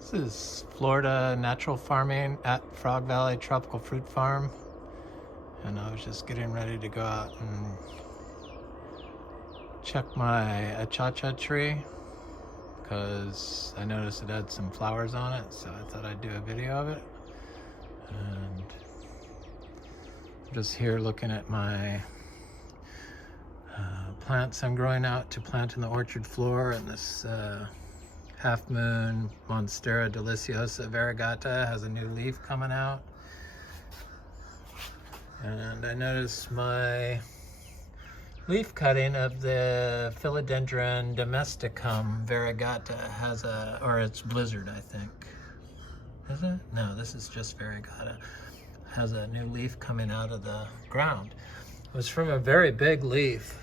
This is Florida natural farming at Frog Valley Tropical Fruit Farm, and I was just getting ready to go out and check my Achacha tree because I noticed it had some flowers on it, so I thought I'd do a video of it. And I'm just here looking at my plants I'm growing out to plant in the orchard floor, and this Half Moon Monstera Deliciosa Variegata has a new leaf coming out. And I noticed my leaf cutting of the Philodendron Domesticum Variegata has a, or it's Blizzard, I think. Is it? No, this is just Variegata. Has a new leaf coming out of the ground. It was from a very big leaf.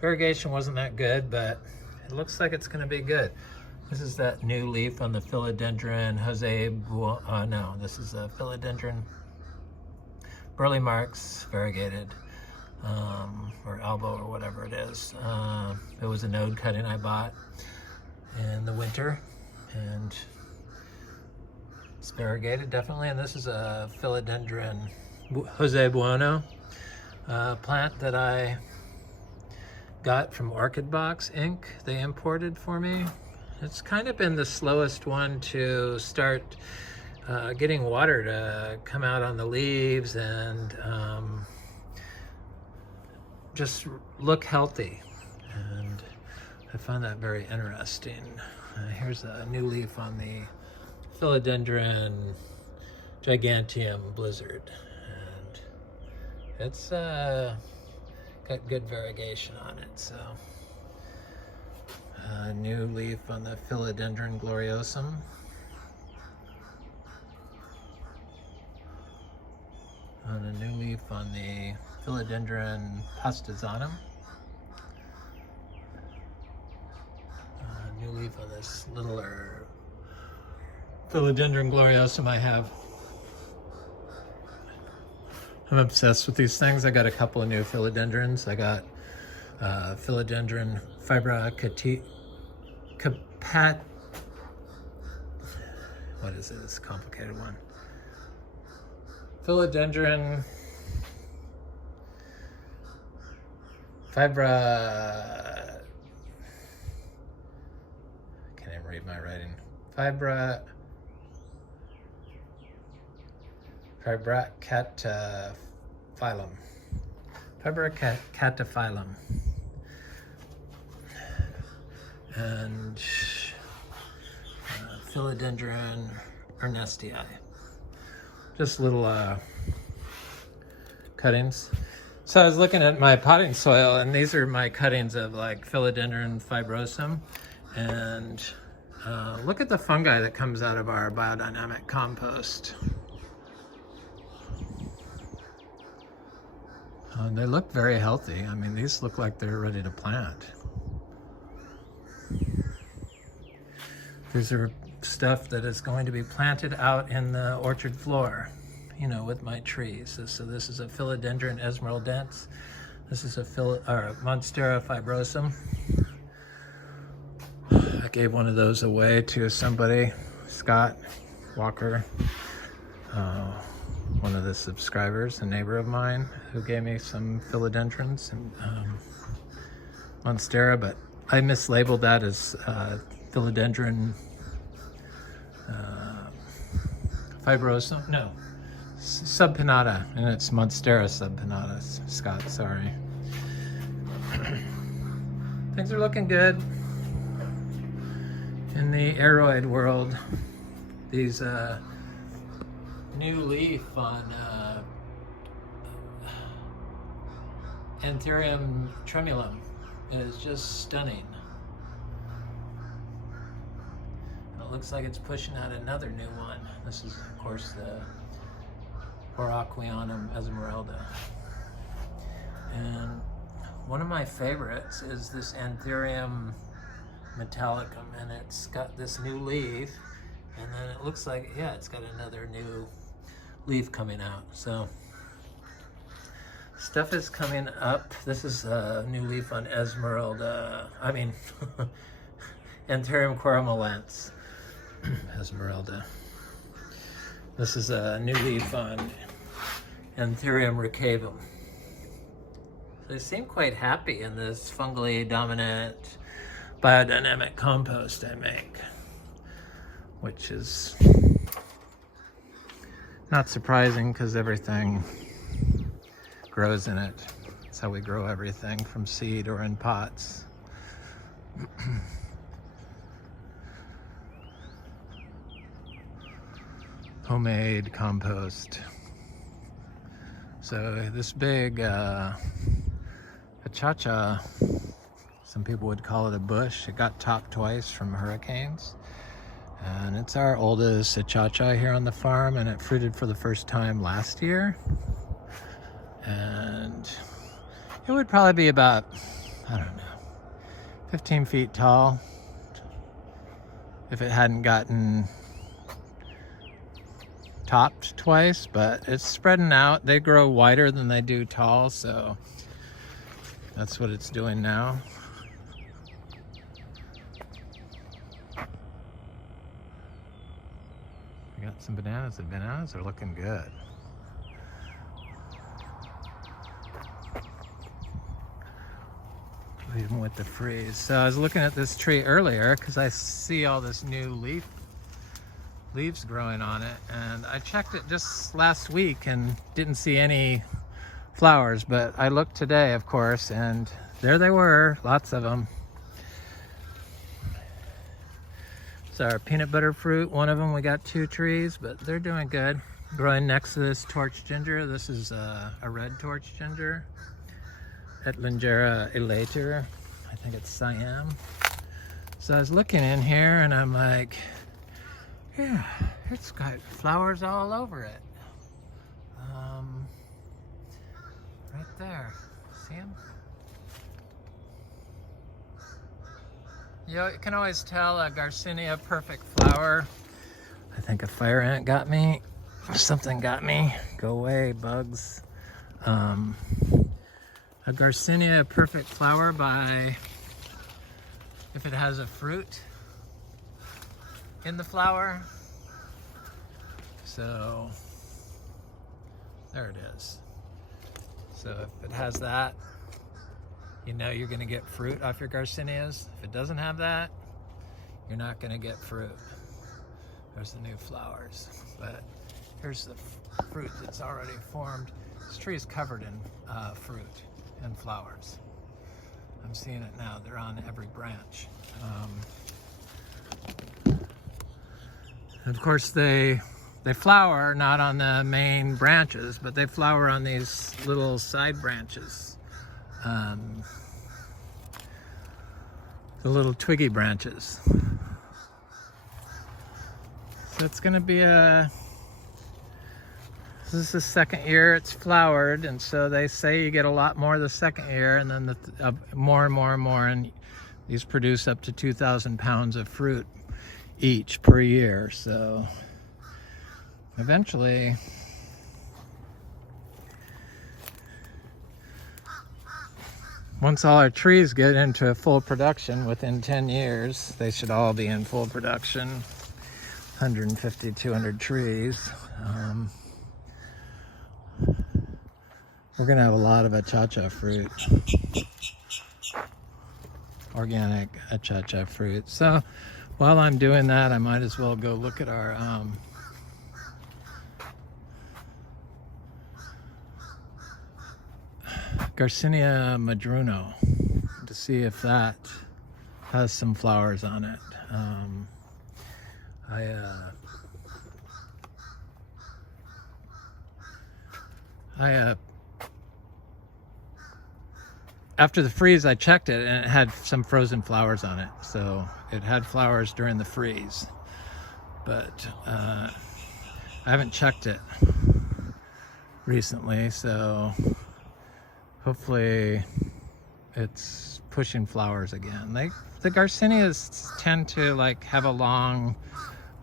Variegation wasn't that good, but it looks like it's going to be good. This is that new leaf on the Philodendron no, this is a Philodendron Burley Marks variegated, or elbow or whatever it is. It was a node cutting I bought in the winter, and it's variegated definitely. And this is a Philodendron Jose Bueno plant that I got from Orchid Box Inc. They imported for me. It's kind of been the slowest one to start getting water to come out on the leaves and just look healthy. And I found that very interesting. Here's a new leaf on the Philodendron Giganteum Blizzard. And it's got good variegation on it. So a new leaf on the Philodendron Gloriosum. And a new leaf on the Philodendron Pastizanum. A new leaf on this littler Philodendron Gloriosum I have. I'm obsessed with these things. I got a couple of new philodendrons. I got Philodendron Fibra Capat. What is it? It's a complicated one. Philodendron Fibra. I can't even read my writing. Fibracataphyllum. Fibracataphyllum. And Philodendron ernestii. Just little cuttings. So I was looking at my potting soil, and these are my cuttings of like Philodendron fibrosum. And look at the fungi that comes out of our biodynamic compost. They look very healthy. I mean, these look like they're ready to plant. These are stuff that is going to be planted out in the orchard floor, you know, with my trees. So this is a Philodendron esmeraldense. This is a Monstera fibrosum. I gave one of those away to somebody, Scott Walker, one of the subscribers, a neighbor of mine, who gave me some philodendrons and Monstera, but I mislabeled that as Philodendron fibrosum. No, subpinnata, and it's Monstera subpinnata. Scott, sorry. Things are looking good in the aroid world. These new leaf on Anthurium tremulum is just stunning. It looks like it's pushing out another new one. This is, of course, the Oraquianum esmeralda. And one of my favorites is this Anthurium metallicum, and it's got this new leaf, and then it looks like, yeah, it's got another new leaf coming out. So stuff is coming up. This is a new leaf on Esmeralda, Anthurium querumalens. Esmeralda. This is a new leaf on Anthurium recavum. They seem quite happy in this fungally dominant biodynamic compost I make, which is not surprising because everything grows in it. That's how we grow everything, from seed or in pots. Homemade compost. So this big Achacha, some people would call it a bush. It got topped twice from hurricanes. And it's our oldest Achacha here on the farm, and it fruited for the first time last year. And it would probably be about, I don't know, 15 feet tall if it hadn't gotten topped twice, but it's spreading out. They grow wider than they do tall, so that's what it's doing now. We got some bananas. The bananas are looking good. Even with the freeze. So I was looking at this tree earlier because I see all this new leaves growing on it, and I checked it just last week and didn't see any flowers, but I looked today, of course, and there they were, lots of them. It's our peanut butter fruit. One of them, we got 2 trees, but they're doing good. Growing next to this torch ginger. This is a red torch ginger. Etlingera elater. I think it's Siam. So I was looking in here and I'm like, yeah, it's got flowers all over it. Right there. See them? You know, you can always tell a Garcinia perfect flower. I think a fire ant got me. Something got me. Go away, bugs. A Garcinia perfect flower by if it has a fruit in the flower. So there it is. So if it has that, you know you're going to get fruit off your Garcinias. If it doesn't have that, you're not going to get fruit. There's the new flowers. But here's the fruit that's already formed. This tree is covered in fruit and flowers. I'm seeing it now. They're on every branch. Of course, they flower not on the main branches, but they flower on these little side branches. The little twiggy branches. So it's gonna be this is the second year it's flowered, and so they say you get a lot more the second year, and then more and more and more, and these produce up to 2,000 pounds of fruit each per year. So eventually once all our trees get into full production within 10 years, they should all be in full production. 150, 200 trees. We're gonna have a lot of Achacha fruit. Organic Achacha fruit. So while I'm doing that, I might as well go look at our Garcinia madruno to see if that has some flowers on it. After the freeze, I checked it and it had some frozen flowers on it. So it had flowers during the freeze, but I haven't checked it recently. So hopefully it's pushing flowers again. The Garcinias tend to like have a long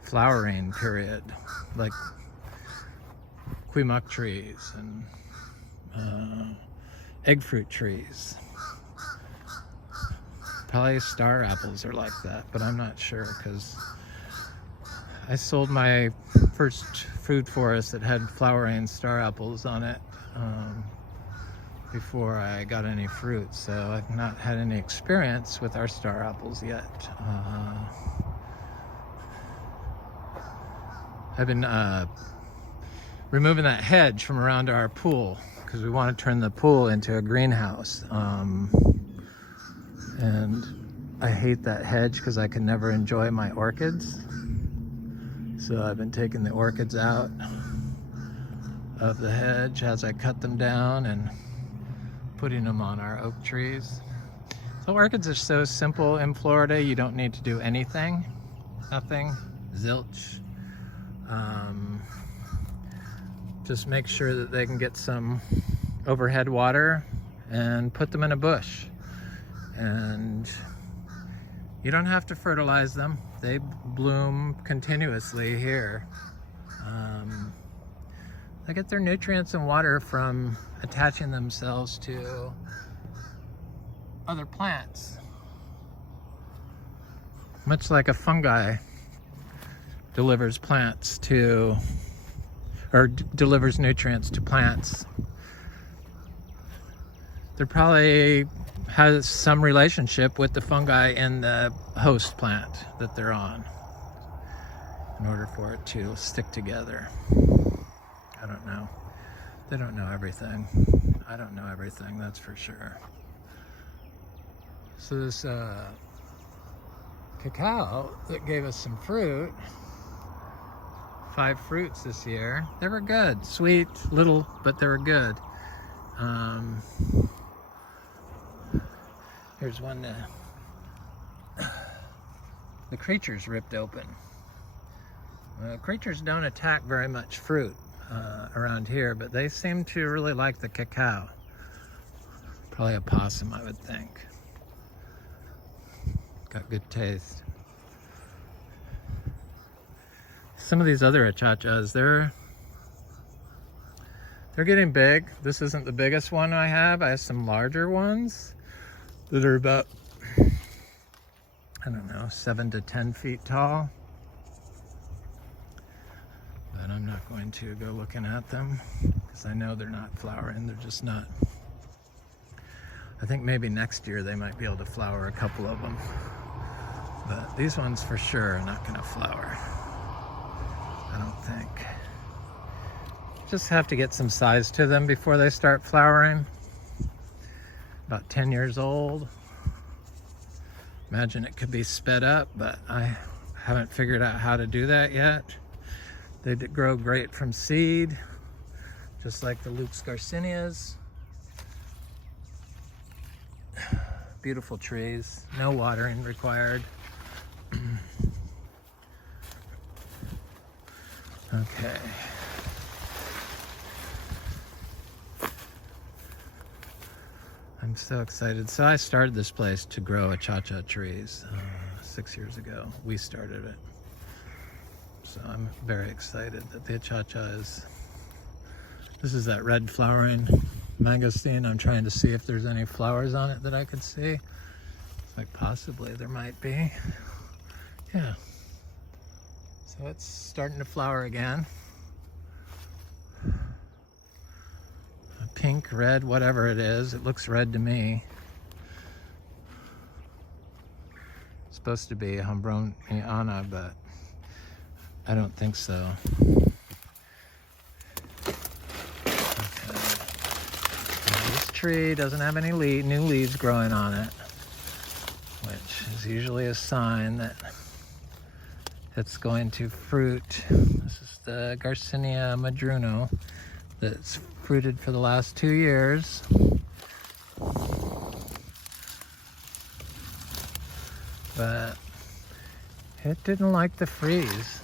flowering period, like quimoc trees and egg fruit trees. Probably star apples are like that, but I'm not sure because I sold my first food forest that had flowering star apples on it before I got any fruit, so I've not had any experience with our star apples yet. I've been removing that hedge from around our pool because we want to turn the pool into a greenhouse. And I hate that hedge because I can never enjoy my orchids. So I've been taking the orchids out of the hedge as I cut them down and putting them on our oak trees. So orchids are so simple in Florida, you don't need to do anything. Nothing. Zilch. Just make sure that they can get some overhead water and put them in a bush. And you don't have to fertilize them. They bloom continuously here. They get their nutrients and water from attaching themselves to other plants. Much like a fungi delivers plants to, or delivers nutrients to plants. There probably has some relationship with the fungi in the host plant that they're on in order for it to stick together. I don't know. They don't know everything. I don't know everything, that's for sure. So this cacao that gave us some fruit, 5 fruits this year, they were good. Sweet, little, but they were good. Here's one the creatures ripped open. Creatures don't attack very much fruit around here, but they seem to really like the cacao. Probably a possum, I would think. Got good taste. Some of these other achachas, they're getting big. This isn't the biggest one I have. I have some larger ones that are about, I don't know, 7 to 10 feet tall. But I'm not going to go looking at them because I know they're not flowering. They're just not. I think maybe next year they might be able to flower a couple of them. But these ones for sure are not going to flower. I don't think. Just have to get some size to them before they start flowering. About 10 years old. Imagine it could be sped up, but I haven't figured out how to do that yet. They grow great from seed, just like the Luke's Garcinias. Beautiful trees, no watering required. Okay. I'm so excited. So I started this place to grow achacha trees 6 years ago. We started it. So I'm very excited that the achacha is, this is that red flowering mangosteen. I'm trying to see if there's any flowers on it that I could see. It's like possibly there might be. Yeah. So it's starting to flower again. Pink, red, whatever it is. It looks red to me. It's supposed to be Hambroneana, but I don't think so. Okay. This tree doesn't have any new leaves growing on it, which is usually a sign that it's going to fruit. This is the Garcinia madruno that's fruited for the last 2 years. But it didn't like the freeze.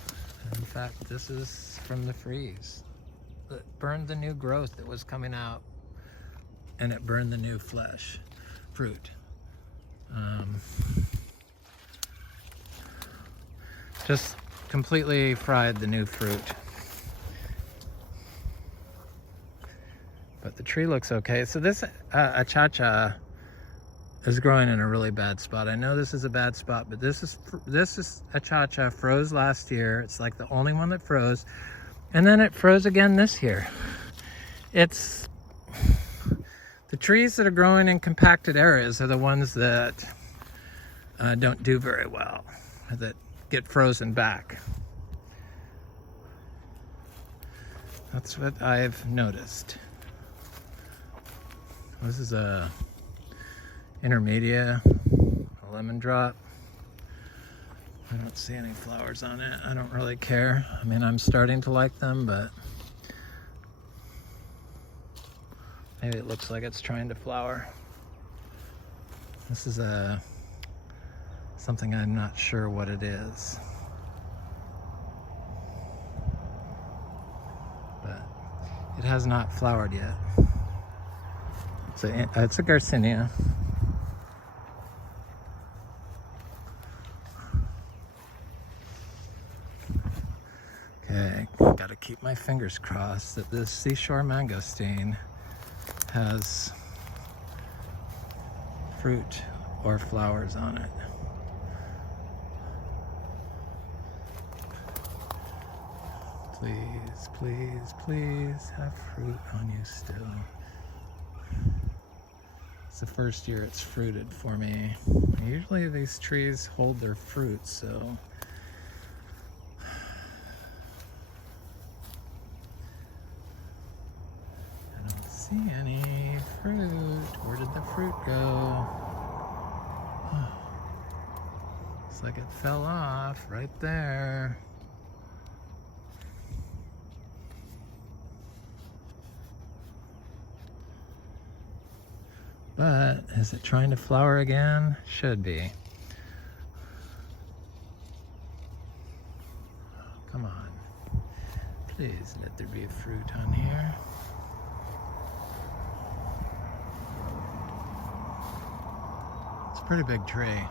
In fact, this is from the freeze. It burned the new growth that was coming out, and it burned the new fruit. Just completely fried the new fruit. But the tree looks okay. So this achacha is growing in a really bad spot. I know this is a bad spot, but this is Achacha, froze last year. It's like the only one that froze. And then it froze again this year. It's the trees that are growing in compacted areas are the ones that don't do very well, that get frozen back. That's what I've noticed. This is a intermedia, a lemon drop. I don't see any flowers on it. I don't really care. I mean, I'm starting to like them, but maybe it looks like it's trying to flower. This is something I'm not sure what it is. But it has not flowered yet. It's a Garcinia. Okay, gotta keep my fingers crossed that this Seashore Mangosteen has fruit or flowers on it. Please, please, please have fruit on you still. It's the first year it's fruited for me. Usually these trees hold their fruit, so I don't see any fruit. Where did the fruit go? Oh, looks like it fell off right there. But is it trying to flower again? Should be. Come on. Please let there be a fruit on here. It's a pretty big tree.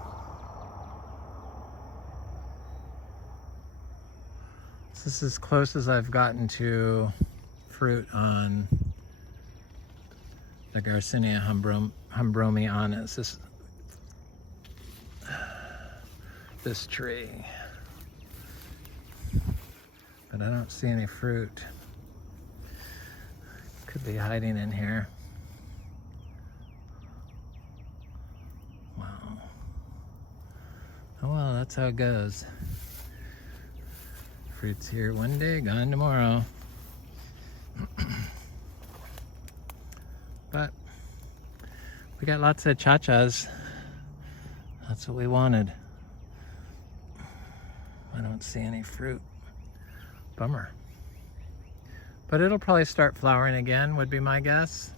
This is as close as I've gotten to fruit on the Garcinia humbromianus, this tree. But I don't see any fruit. Could be hiding in here. Wow. Oh well, that's how it goes. Fruit's here one day, gone tomorrow. But we got lots of achachas. That's what we wanted. I don't see any fruit. Bummer. But it'll probably start flowering again, would be my guess.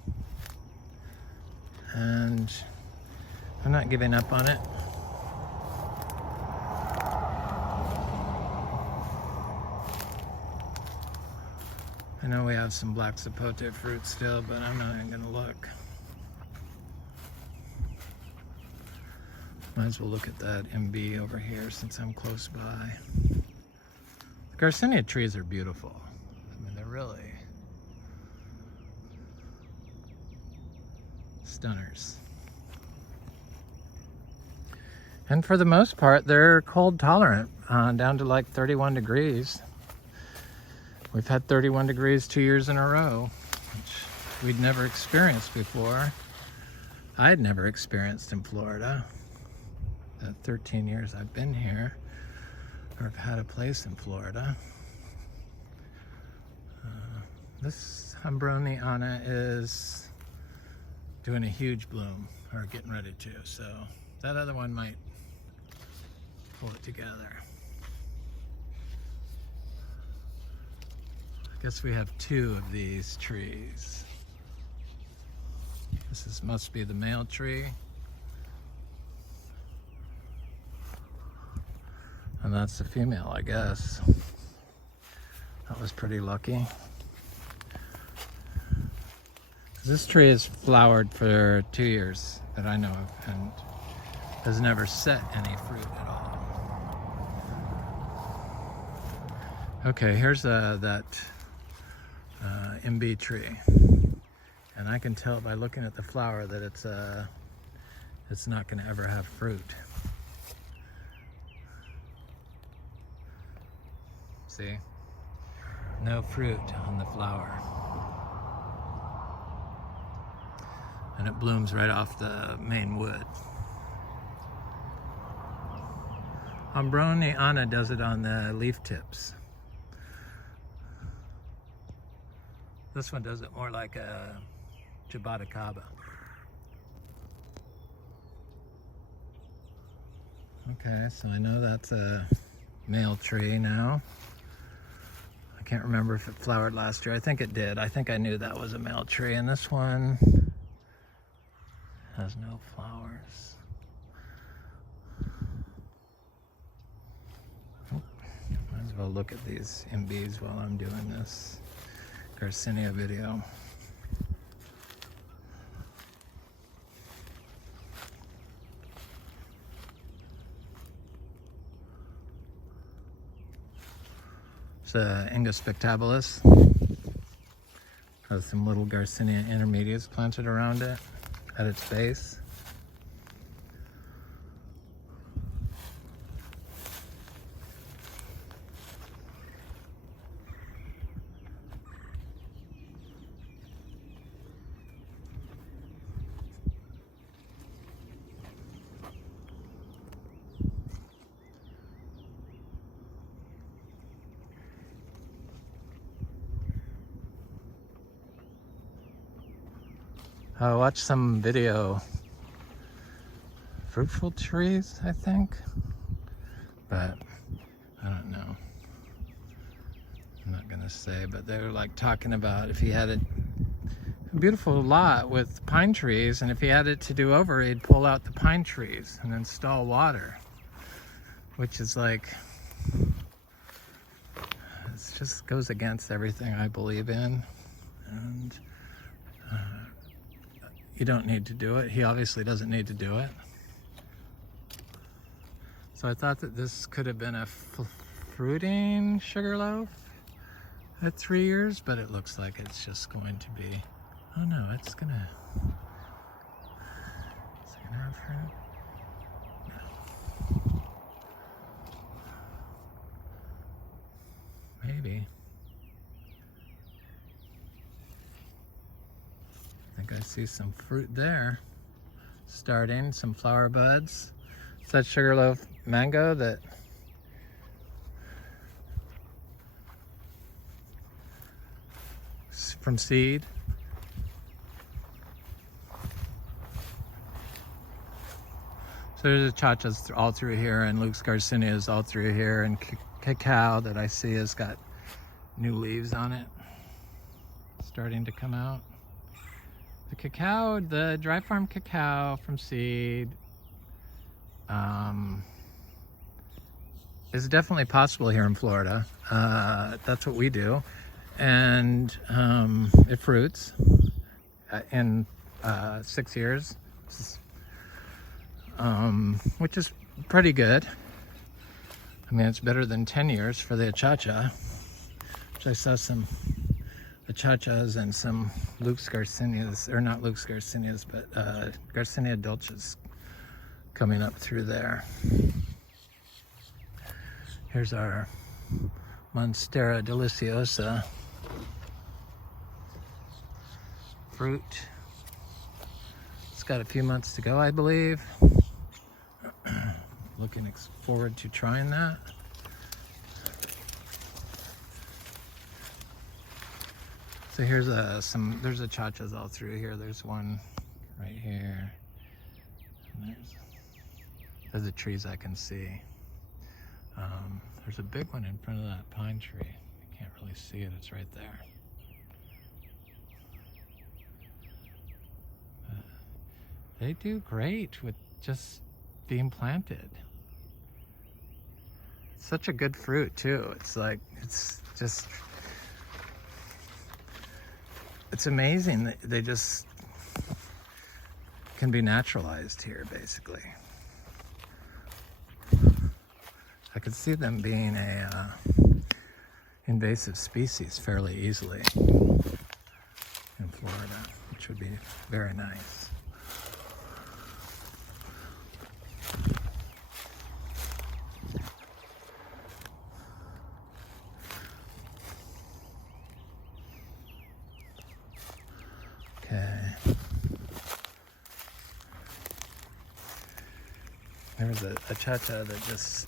And I'm not giving up on it. I know we have some black sapote fruit still, but I'm not even gonna look. Might as well look at that Imbe over here since I'm close by. The Garcinia trees are beautiful. I mean, they're really stunners. And for the most part, they're cold tolerant, down to like 31 degrees. We've had 31 degrees 2 years in a row, which we'd never experienced before. I had never experienced in Florida. The 13 years I've been here, or I've had a place in Florida. This humbromiana is doing a huge bloom, or getting ready to, so that other one might pull it together. I guess we have two of these trees. This must be the male tree. And that's the female, I guess. That was pretty lucky. This tree has flowered for 2 years that I know of and has never set any fruit at all. Okay, here's that Imbe tree. And I can tell by looking at the flower that it's it's not going to ever have fruit. See? No fruit on the flower. And it blooms right off the main wood. Ambrosiana does it on the leaf tips. This one does it more like a Jaboticaba. Okay, so I know that's a male tree now. I can't remember if it flowered last year. I think it did. I think I knew that was a male tree. And this one has no flowers. Oh, might as well look at these Imbes while I'm doing this Garcinia video. It's Inga spectabilis. Has some little Garcinia intermediates planted around it at its base. I watched some video, fruitful trees, I think, but I don't know. I'm not gonna say, but they were like talking about if he had a beautiful lot with pine trees, and if he had it to do over, he'd pull out the pine trees and install water, which is like, it just goes against everything I believe in, and you don't need to do it. He obviously doesn't need to do it. So I thought that this could have been a fruiting sugarloaf at 3 years, but it looks like it's just going to be, oh no, it's gonna, is it gonna have fruit? No. Maybe. I think I see some fruit there starting, some flower buds. It's that sugarloaf mango that from seed. So there's Achachas all through here, and Luke's Garcinias all through here, and cacao that I see has got new leaves on it starting to come out. The cacao, the dry farm cacao from seed is definitely possible here in Florida. That's what we do. And it fruits in 6 years, which is pretty good. I mean, it's better than 10 years for the Achacha, which I saw some Achachas and some Luke's Garcinias, or not Luke's Garcinias, but Garcinia dulces coming up through there. Here's our Monstera deliciosa fruit. It's got a few months to go, I believe. Looking forward to trying that. So here's there's Achachas all through here. There's one right here. And there's the trees I can see. There's a big one in front of that pine tree. You can't really see it, it's right there. But they do great with just being planted. It's such a good fruit too. It's like, it's just, it's amazing that they just can be naturalized here, basically. I could see them being a invasive species fairly easily in Florida, which would be very nice. There's a Achacha that just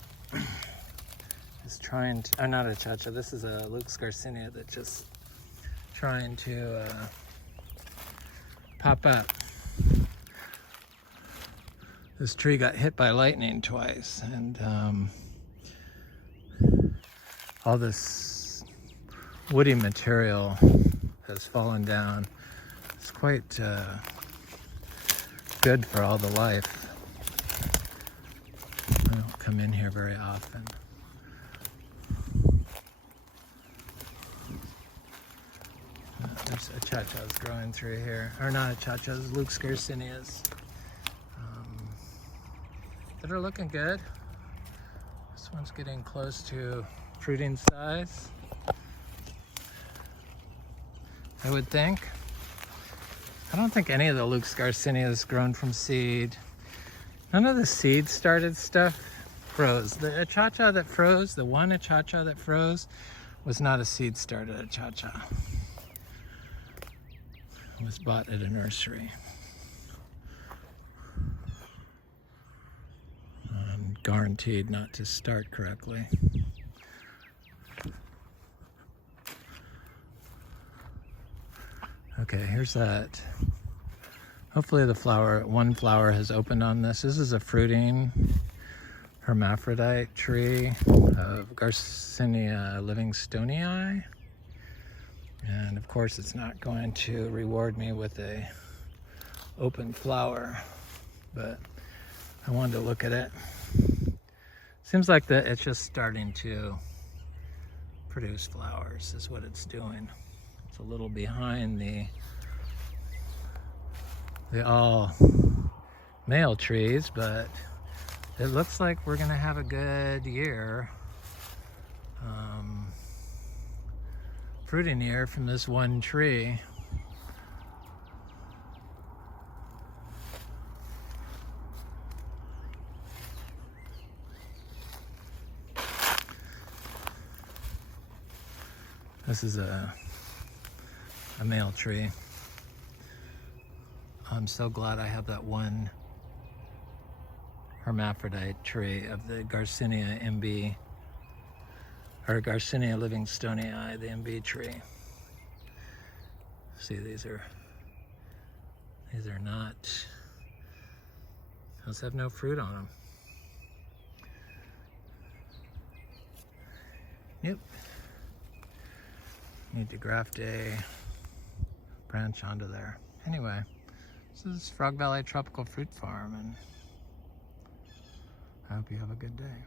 is trying to, not Achacha, this is a Luke's Garcinia that just trying to pop up. This tree got hit by lightning twice, and all this woody material has fallen down. It's quite good for all the life. I don't come in here very often. There's Achachas growing through here. Or not Achachas, Luke's Garcinias. That are looking good. This one's getting close to fruiting size, I would think. I don't think any of the Luke's Garcinias grown from seed. None of the seed started stuff froze. The Achacha that froze, the one Achacha that froze, was not a seed started Achacha. It was bought at a nursery. Guaranteed not to start correctly. Okay, here's that. Hopefully the flower, one flower has opened on this. This is a fruiting hermaphrodite tree of Garcinia Livingstonii. And of course it's not going to reward me with a open flower, but I wanted to look at it. Seems like it's just starting to produce flowers is what it's doing. It's a little behind the all male trees, but it looks like we're gonna have a good year, fruiting year from this one tree. This is a male tree. I'm so glad I have that one hermaphrodite tree of the Garcinia Imbe, or Garcinia Livingstonii, the Imbe tree. See, these are not, those have no fruit on them. Yep. Need to graft a branch onto there. Anyway, this is Frog Valley Tropical Fruit Farm, and I hope you have a good day.